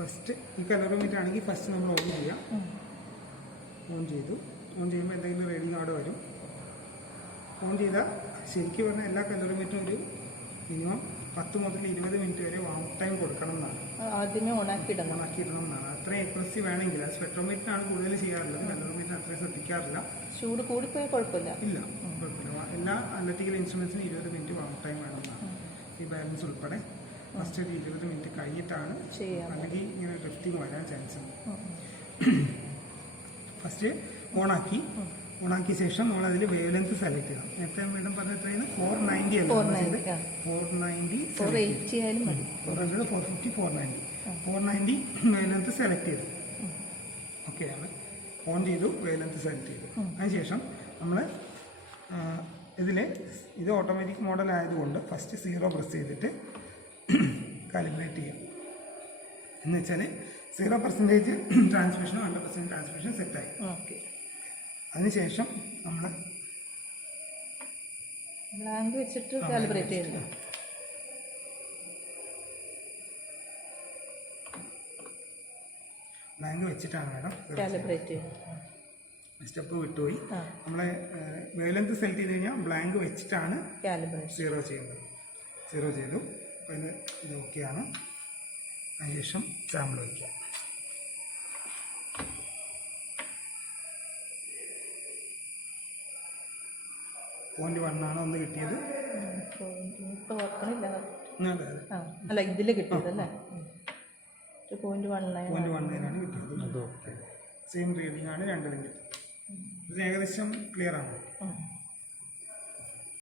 First ഈ calorimeter ആണെങ്കിൽ first നമ്മൾ ഓൺ ചെയ്യാം. ഓൺ ചെയ്തു. ഓൺ ചെയ്യുമ്പോൾ എന്തെങ്കിലും റീഡിങ് അവിടെ വരും. ഓൺ ചെയ്താൽ ശരിക്കും പറഞ്ഞാൽ എല്ലാ കലോറിമീറ്ററും ഒരു മിനിമം 10 മുതൽ 20 മിനിറ്റ് വരെ വാം ടൈം കൊടുക്കണം എന്നാണ്. ആദ്യമേ ഓണാക്കിയിടണം എന്നാണ്. അത്രയും എക്യുറസി വേണമെങ്കിൽ അത് സ്പെക്ട്രോമീറ്ററാണ് കൂടുതൽ ചെയ്യാറുള്ളത്. കലോറിമീറ്റർ അത്രയും ശ്രദ്ധിക്കാറില്ല. ചൂട് കൂടിപ്പോയി കുഴപ്പമില്ല. ഇല്ല, കുഴപ്പമില്ല. എല്ലാ അനലിറ്റിക്കൽ ഇൻസ്ട്രുമെൻസിനും 20 മിനിറ്റ് വാം ടൈം വേണമെന്നാണ്. ഈ ബാലൻസ് ഉൾപ്പെടെ ഫസ്റ്റ് ഒരു 20 മിനിറ്റ് കഴിഞ്ഞിട്ടാണ് അല്ലെങ്കിൽ ഇങ്ങനെ ഡ്രിഫ്റ്റിംഗ് വരാൻ ചാൻസ് ഉണ്ട്. ഫസ്റ്റ് ഓണാക്കിയ ശേഷം നമ്മളതിൽ വേവ് ലെങ്ത് സെലക്ട് ചെയ്യണം. നേരത്തെ വീണ്ടും പറഞ്ഞ എത്രയാണ് 490 അല്ല, 490 400 450 490 വേവ് ലെങ്ത് സെലക്ട് ചെയ്തു. ഓക്കെയാണ്. ഓൺ ചെയ്തു, വേവ് ലെങ്ത് സെലക്ട് ചെയ്തു. അതിനുശേഷം നമ്മൾ ഇത് ഓട്ടോമാറ്റിക് മോഡൽ ആയതുകൊണ്ട് ഫസ്റ്റ് 0 പ്രസ് ചെയ്തിട്ട് കാലിബ്രേറ്റ് ചെയ്യാം. എന്ന് വെച്ചാൽ 0% ട്രാൻസ്മിഷനോ 100% ട്രാൻസ്മിഷൻ സെറ്റായി. ഓക്കെ. അതിനുശേഷം നമ്മൾ ബ്ലാങ്ക് വെച്ചിട്ട് കാലിബ്രേറ്റ് ചെയ്യുന്നു. ബ്ലാങ്ക് വെച്ചിട്ടാണ് മാഡം കാലിബ്രേറ്റ് ചെയ്യുന്നത്. സ്റ്റെപ്പ് വിട്ടുപോയി. നമ്മളെ വേവ് ലെങ്ത് സെലക്ട് ചെയ്ത് കഴിഞ്ഞാൽ ബ്ലാങ്ക് വെച്ചിട്ടാണ് 0 ചെയ്യുന്നത്. 0 ചെയ്തു. അപ്പോൾ ഇത് ഓക്കെയാണ്. അതിനുശേഷം സാമ്പിൾ വയ്ക്കുക. 0.1 ആണ് ഒന്ന് കിട്ടിയത്. അല്ല, ഇതിൽ കിട്ടിയതല്ലേ 0.1 കിട്ടിയത്. സെയിം റീഡിംഗ് ആണ് രണ്ടിലും കിട്ടുന്നത്. ഇത് ഏകദേശം ക്ലിയർ ആണ്.